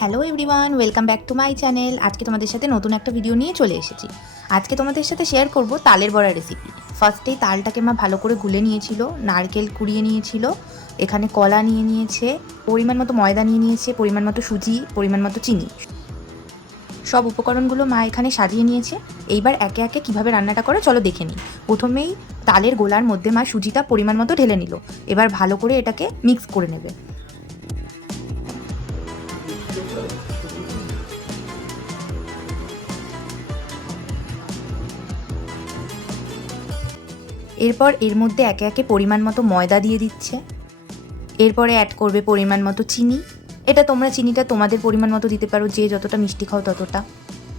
Hello everyone, welcome back to my channel. আজকে তোমাদের সাথে নতুন একটা ভিডিও নিয়ে চলে এসেছি। আজকে তোমাদের সাথে শেয়ার করব তালের বড়া রেসিপি। ফার্স্টেই তালটাকে মা ভালো করে গুলে নিয়েছিল, নারকেল কুড়িয়ে নিয়েছিল, এখানে কলা নিয়ে নিয়েছে, পরিমাণ মতো ময়দা নিয়ে নিয়েছে, পরিমাণ মতো সুজি, পরিমাণ মতো চিনি। সব উপকরণগুলো মা এখানে সাজিয়ে নিয়েছে। এইবার একে একে কীভাবে রান্নাটা করে চলো দেখে নিই। প্রথমেই তালের গোলার মধ্যে মা সুজিটা পরিমাণ মতো ঢেলে নিল। এবার ভালো করে এটাকে মিক্স করে নেবে। এরপর এর মধ্যে একে একে পরিমাণ মতো ময়দা দিয়ে দিচ্ছে। এরপরে অ্যাড করবে পরিমাণ মতো চিনি। এটা তোমরা চিনিটা তোমাদের পরিমাণ মতো দিতে পারো, যে যতটা মিষ্টি খাও ততটা।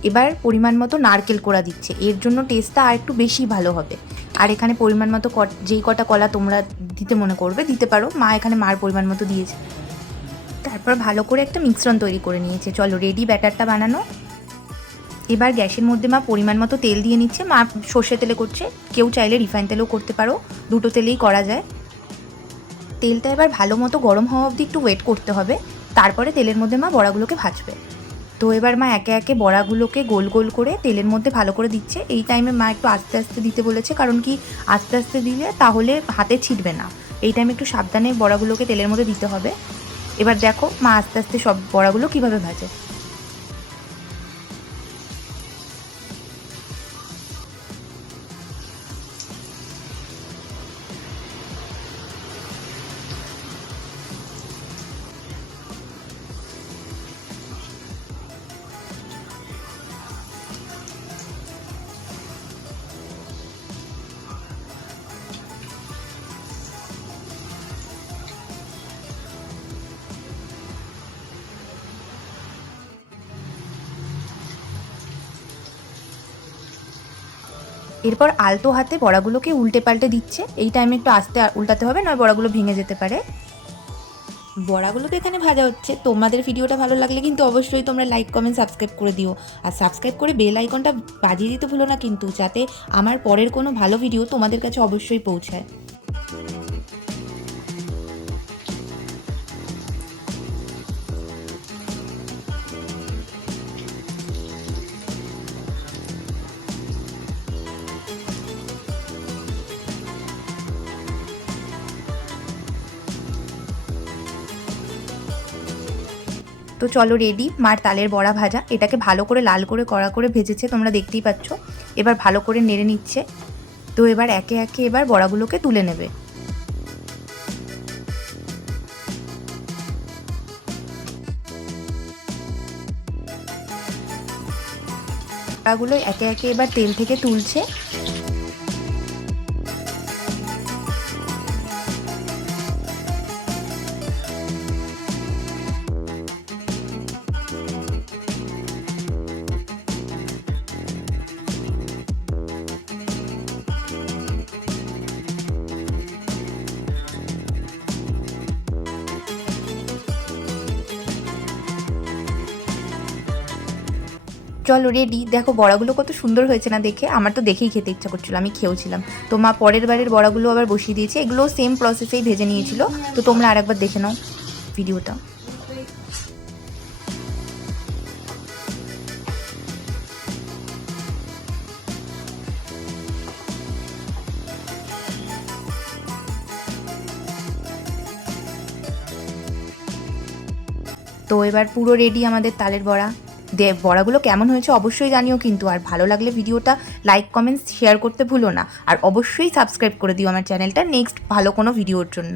এবার পরিমাণ মতো নারকেল কোড়া দিচ্ছে, এর জন্য টেস্টটা আর একটু বেশি ভালো হবে। আর এখানে পরিমাণ মতো যেই কটা কলা তোমরা দিতে মনে করবে দিতে পারো, মা এখানে মার পরিমাণ মতো দিয়েছে। তারপর ভালো করে একটা মিশ্রণ তৈরি করে নিয়েছে। চলো রেডি ব্যাটারটা বানানো। এবার গ্যাসের মধ্যে মা পরিমাণ মতো তেল দিয়ে নিচ্ছে। মা সর্ষে তেলে করছে, কেউ চাইলে রিফাইন তেলেও করতে পারো, দুটো তেলেই করা যায়। তেলটা এবার ভালো মতো গরম হওয়া অবধি একটু ওয়েট করতে হবে। তারপরে তেলের মধ্যে মা বড়াগুলোকে ভাজবে। তো এবার মা একে একে বড়াগুলোকে গোল গোল করে তেলের মধ্যে ভালো করে দিচ্ছে। এই টাইমে মা একটু আস্তে আস্তে দিতে বলেছে, কারণ কি আস্তে আস্তে দিলে তাহলে হাতে ছিটবে না। এই টাইমে একটু সাবধানে বড়াগুলোকে তেলের মধ্যে দিতে হবে। এবার দেখো মা আস্তে আস্তে সব বড়াগুলো কীভাবে ভাজে। এরপর আলতো হাতে বড়াগুলোকে উল্টে পাল্টে দিচ্ছে। এই টাইমে একটু আস্তে উল্টাতে হবে, নয় বড়াগুলো ভেঙে যেতে পারে। বড়াগুলো তো এখানে ভাজা হচ্ছে। তোমাদের ভিডিওটা ভালো লাগলে কিন্তু অবশ্যই তোমরা লাইক কমেন্ট সাবস্ক্রাইব করে দিও। আর সাবস্ক্রাইব করে বেল আইকনটা বাজিয়ে দিতে ভুলো না কিন্তু, যাতে আমার পরের কোনো ভালো ভিডিও তোমাদের কাছে অবশ্যই পৌঁছায়। তো চলো রেডি মার তালের বড়া ভাজা। এটাকে ভালো করে লাল করে কড়া করে ভেজেছে, তোমরা দেখতেই পাচ্ছ। এবার ভালো করে নেড়ে নিচ্ছে। তো এবার একে একে এবার বড়াগুলোকে তুলে নেবে। বড়াগুলো একে একে এবার তেল থেকে তুলছে। চলো রেডি। দেখো বড়াগুলো কত সুন্দর হয়েছে না দেখে, আমার তো দেখেই খেতে ইচ্ছা করছিল, আমি খেয়েওছিলাম। তো মা পরের বারের বড়াগুলো আবার বসিয়ে দিয়েছে, এগুলো সেম প্রসেসেই ভেজে নিয়েছিল। তো তোমরা আরেকবার দেখে নাও ভিডিওটা। তো এবার পুরো রেডি আমাদের তালের বড়া। বড়াগুলো কেমন হয়েছে অবশ্যই জানিও কিন্তু। আর ভালো লাগলে ভিডিওটা লাইক কমেন্টস শেয়ার করতে ভুলো না। আর অবশ্যই সাবস্ক্রাইব করে দিও আমার চ্যানেলটা নেক্সট ভালো কোনো ভিডিওর জন্য।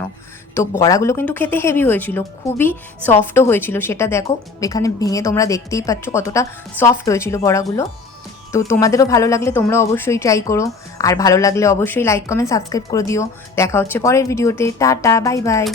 তো বড়াগুলো কিন্তু খেতে হেভি হয়েছিল, খুবই সফটও হয়েছিল, সেটা দেখো এখানে ভেঙে তোমরা দেখতেই পাচ্ছ কতটা সফট হয়েছিল বড়াগুলো। তো তোমাদেরও ভালো লাগলে তোমরা অবশ্যই ট্রাই করো। আর ভালো লাগলে অবশ্যই লাইক কমেন্ট সাবস্ক্রাইব করে দিও। দেখা হচ্ছে পরের ভিডিওতে। Tata, bye bye.